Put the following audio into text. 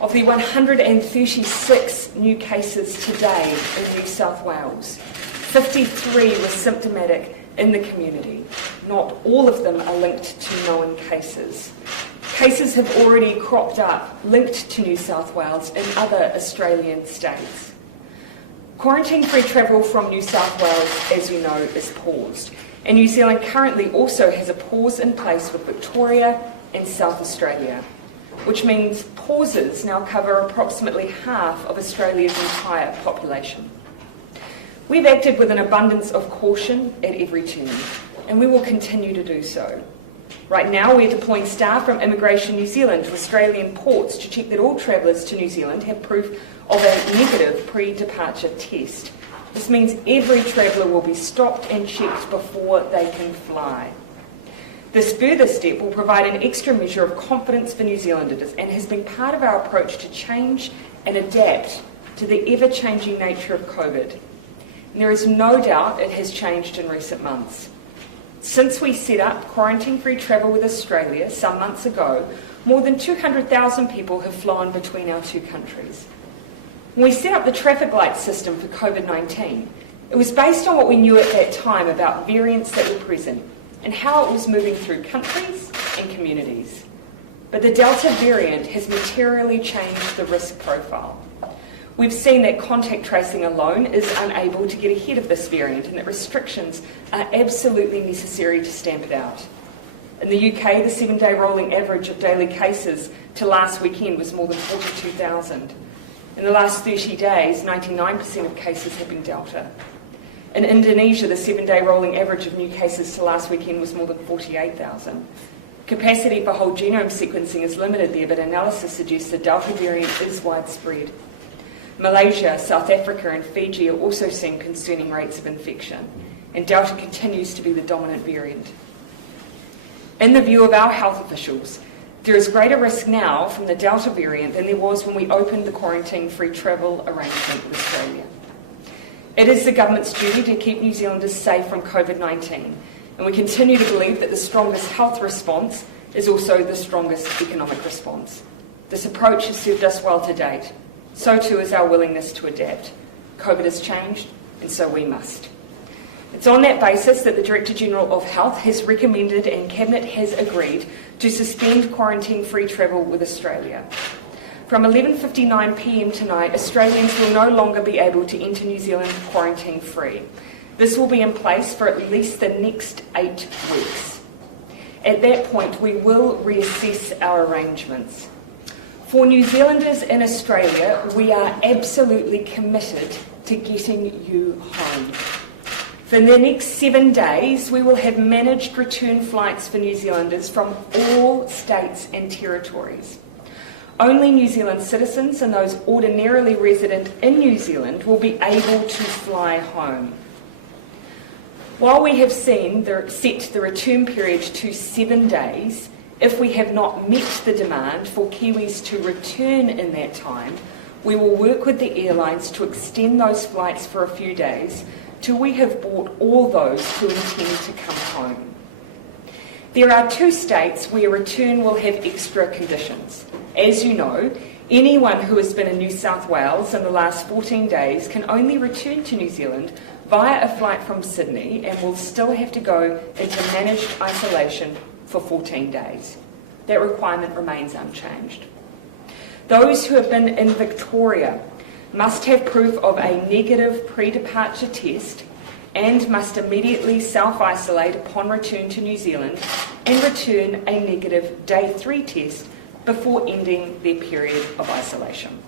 Of the 136 new cases today in New South Wales, 53 were symptomatic in the community. Not all of them are linked to known cases. Cases have already cropped up linked to New South Wales in other Australian states. Quarantine-free travel from New South Wales, as you know, is paused. And New Zealand currently also has a pause in place with Victoria and South Australia, which means pauses now cover approximately half of Australia's entire population. We've acted with an abundance of caution at every turn, and we will continue to do so. Right now, we're deploying staff from Immigration New Zealand to Australian ports to check that all travellers to New Zealand have proof of a negative pre-departure test. This means every traveller will be stopped and checked before they can fly. This further step will provide an extra measure of confidence for New Zealanders and has been part of our approach to change and adapt to the ever-changing nature of COVID. And there is no doubt it has changed in recent months. Since we set up quarantine-free travel with Australia some months ago, more than 200,000 people have flown between our two countries. When we set up the traffic light system for COVID-19, it was based on what we knew at that time about variants that were present and how it was moving through countries and communities. But the Delta variant has materially changed the risk profile. We've seen that contact tracing alone is unable to get ahead of this variant and that restrictions are absolutely necessary to stamp it out. In the UK, the 7-day rolling average of daily cases to last weekend was more than 42,000. In the last 30 days, 99% of cases have been Delta. In Indonesia, the 7-day rolling average of new cases to last weekend was more than 48,000. Capacity for whole genome sequencing is limited there, but analysis suggests the Delta variant is widespread. Malaysia, South Africa and Fiji are also seeing concerning rates of infection, and Delta continues to be the dominant variant. In the view of our health officials, there is greater risk now from the Delta variant than there was when we opened the quarantine-free travel arrangement with Australia. It is the government's duty to keep New Zealanders safe from COVID-19, and we continue to believe that the strongest health response is also the strongest economic response. This approach has served us well to date. So too is our willingness to adapt. COVID has changed, and so we must. It's on that basis that the Director-General of Health has recommended and Cabinet has agreed to suspend quarantine-free travel with Australia. From 11:59 p.m. tonight, Australians will no longer be able to enter New Zealand quarantine-free. This will be in place for at least the next 8 weeks. At that point, we will reassess our arrangements. For New Zealanders in Australia, we are absolutely committed to getting you home. For the next 7 days, we will have managed return flights for New Zealanders from all states and territories. Only New Zealand citizens and those ordinarily resident in New Zealand will be able to fly home. While we have set the return period to 7 days, if we have not met the demand for Kiwis to return in that time, we will work with the airlines to extend those flights for a few days till we have brought all those who intend to come home. There are 2 states where return will have extra conditions. As you know, anyone who has been in New South Wales in the last 14 days can only return to New Zealand via a flight from Sydney and will still have to go into managed isolation for 14 days. That requirement remains unchanged. Those who have been in Victoria must have proof of a negative pre-departure test and must immediately self-isolate upon return to New Zealand and return a negative day 3 test before ending their period of isolation.